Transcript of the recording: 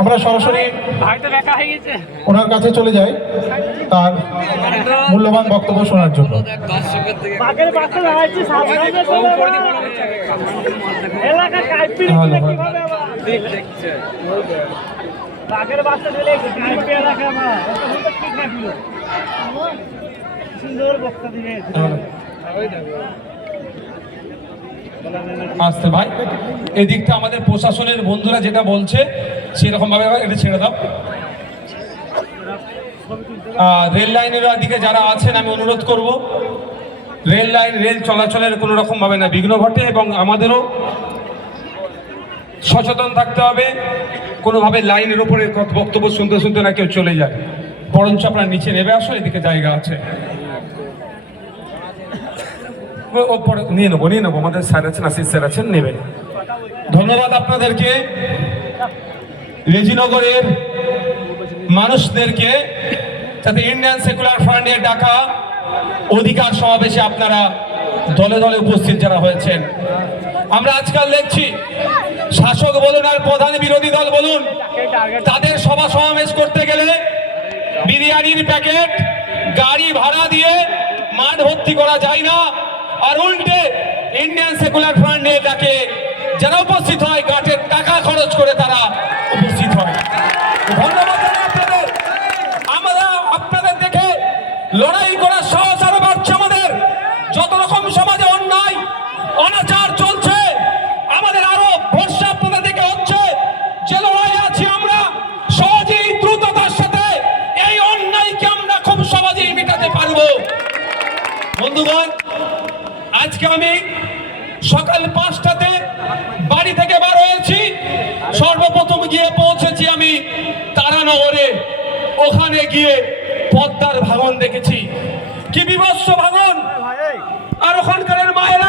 আমরা সরাসরি ওনার কাছে চলে যাই তার মূল্যবান বক্তব্য শোনার জন্য। আসতে ভাই, এদিকটা আমাদের প্রশাসনের বন্ধুরা যেটা বলছে সেরকম ভাবে এটা ছেড়ে দাও। রেল লাইনের দিকে যারা আছেন আমি অনুরোধ করব, রেল চলাচলের কোনো রকম ভাবে না বিঘ্ন ঘটে, এবং আমাদেরও সচেতন থাকতে হবে কোনোভাবে লাইনের উপরে বক্তব্য শুনতে শুনতে না কেউ চলে যায়। বরঞ্চ আপনারা নিচে নেমে আসো, এদিকে জায়গা আছে, নিয়ে নেবো আমাদের স্যার আছেন, আসিফ স্যার আছেন, নেবেন। ধন্যবাদ আপনাদেরকে, রেজিনগরের মানুষদেরকে, যাতে ইন্ডিয়ান সেকুলার ফ্রন্টের ডাকা অধিকার সমাবেশে আপনারা দলে দলে উপস্থিত যারা হয়েছেন। আমরা আজকাল দেখছি শাসক বলুন আর প্রধান বিরোধী দল বলুন, তাদের সভা সমাবেশ করতে গেলে বিরিয়ানির প্যাকেট গাড়ি ভাড়া দিয়ে মাঠ ভর্তি করা যায় না, আর উল্টে ইন্ডিয়ান সেকুলার ফ্রন্টের ডাকে যারা উপস্থিত হয় গাঁটের টাকা খরচ করে তারা উপস্থিত হয়। ধন্যবাদ আপনাদের। আমরা আপনাদের দেখে লড়াই করার সাহস আরো বাড়ছে আমাদের। যত রকম সমাজে অন্যায় অনাচার চলছে, আমাদের আরো ভরসা আপনাদের দেখে হচ্ছে যে লড়াই আছি আমরা সহজেই দ্রুততার সাথে এই অন্যায়কে আমরা খুব সহজেই মেটাতে পারবো। বন্ধুগণ, আজকে আমি সকাল 5টাতে বাড়ি থেকে বার হয়েছি। সর্বপ্রথম গিয়ে পৌঁছেছি আমি তারানগরে। ওখানে গিয়ে পদ্মার ভাঙন দেখেছি, কি বিভৎস ভাঙন। আর ওখানকার মায়ের